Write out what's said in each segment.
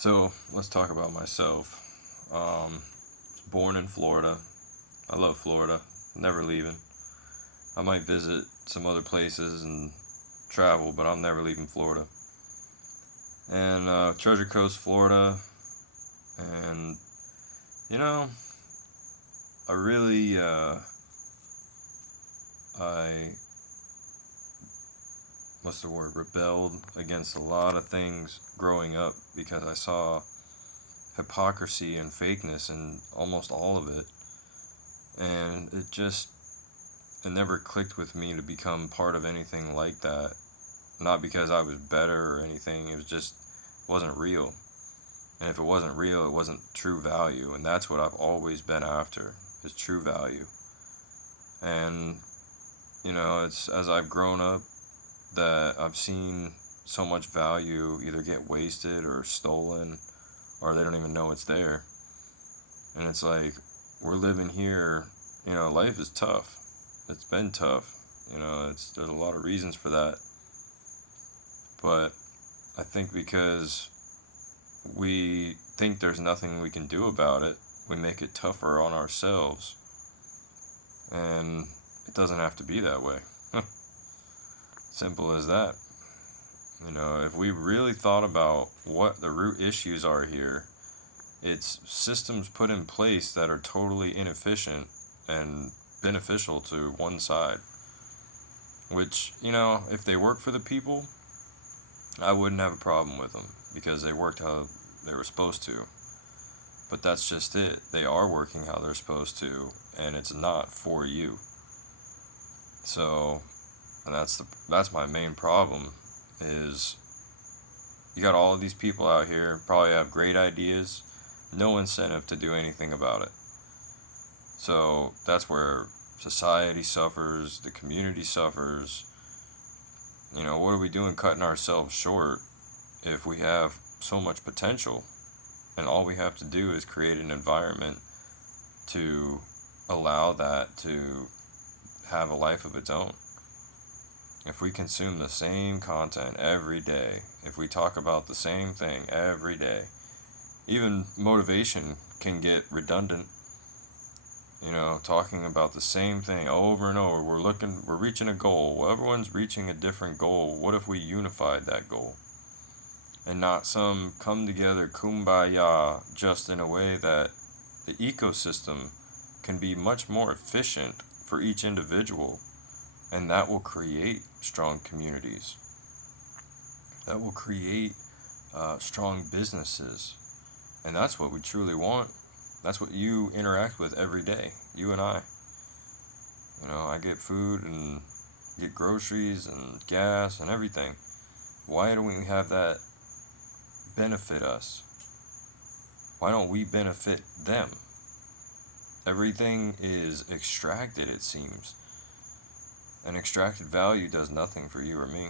So let's talk about myself. Was born in Florida. I love Florida. Never leaving. I might visit some other places and travel, but I'm never leaving Florida. And Treasure Coast, Florida. And you know, I really, I what's the word? Rebelled against a lot of things growing up because I saw hypocrisy and fakeness in almost all of it, and it never clicked with me to become part of anything like that. Not because I was better or anything, it was just wasn't real. And if it wasn't real, it wasn't true value, and that's what I've always been after, is true value. And it's as I've grown up that I've seen so much value either get wasted or stolen, or they don't even know it's there. And it's like, we're living here, life is tough. It's been tough. There's a lot of reasons for that. But I think because we think there's nothing we can do about it, we make it tougher on ourselves. And it doesn't have to be that way. Simple as that. If we really thought about what the root issues are here, it's systems put in place that are totally inefficient and beneficial to one side. Which, if they work for the people, I wouldn't have a problem with them because they worked how they were supposed to. But that's just it. They are working how they're supposed to, and it's not for you. So, and that's my main problem is you got all of these people out here probably have great ideas, no incentive to do anything about it. So that's where society suffers, the community suffers. What are we doing cutting ourselves short if we have so much potential? And all we have to do is create an environment to allow that to have a life of its own. If we consume the same content every day, if we talk about the same thing every day, even motivation can get redundant. Talking about the same thing over and over. We're reaching a goal. Well, everyone's reaching a different goal. What if we unified that goal? And not some come together kumbaya, just in a way that the ecosystem can be much more efficient for each individual, and that will create strong communities. That will create strong businesses, and that's what we truly want. That's what you interact with every day, you and I. I get food and get groceries and gas and everything. Why don't we have that benefit us? Why don't we benefit them? Everything is extracted, it seems. And extracted value does nothing for you or me.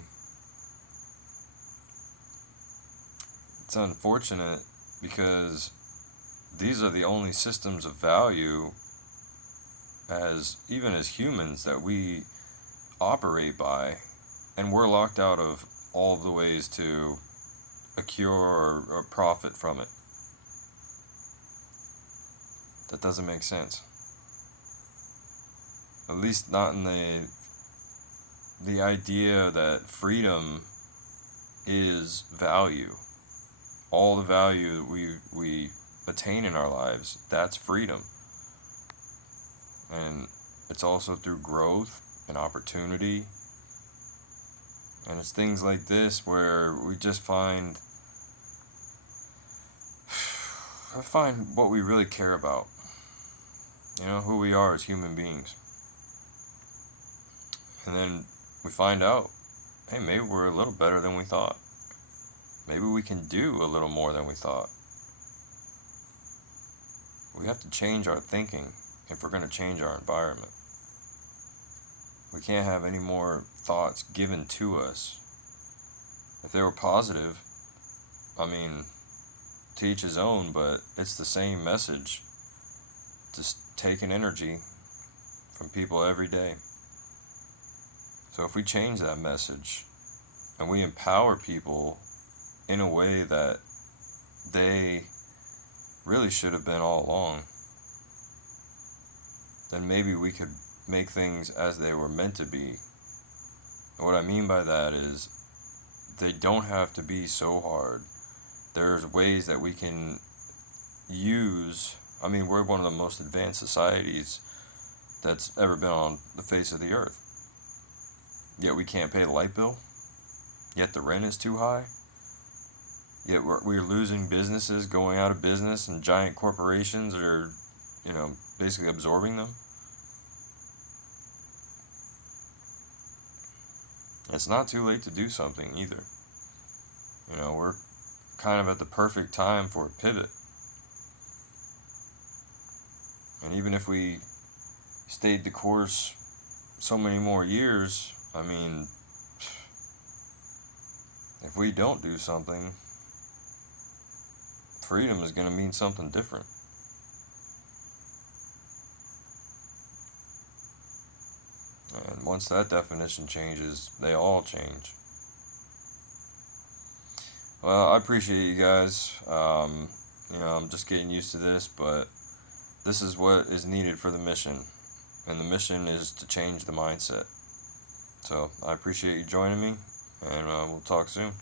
It's unfortunate because these are the only systems of value even as humans that we operate by, and we're locked out of all of the ways to accrue or profit from it. That doesn't make sense. At least not in the idea that freedom is value. All the value that we attain in our lives, that's freedom. And it's also through growth and opportunity. And it's things like this where we just find what we really care about. Who we are as human beings. And then we find out, hey, maybe we're a little better than we thought. Maybe we can do a little more than we thought. We have to change our thinking if we're going to change our environment. We can't have any more thoughts given to us. If they were positive, to each his own, but it's the same message. Just taking energy from people every day. So if we change that message and we empower people in a way that they really should have been all along, then maybe we could make things as they were meant to be. And what I mean by that is they don't have to be so hard. There's ways that we can use. I mean, we're one of the most advanced societies that's ever been on the face of the earth. Yet we can't pay the light bill. Yet the rent is too high. Yet we're losing businesses, going out of business, and giant corporations are, basically absorbing them. It's not too late to do something either. We're kind of at the perfect time for a pivot. And even if we stayed the course so many more years, I mean, if we don't do something, freedom is going to mean something different. And once that definition changes, they all change. Well, I appreciate you guys. I'm just getting used to this, but this is what is needed for the mission. And the mission is to change the mindset. So I appreciate you joining me, and we'll talk soon.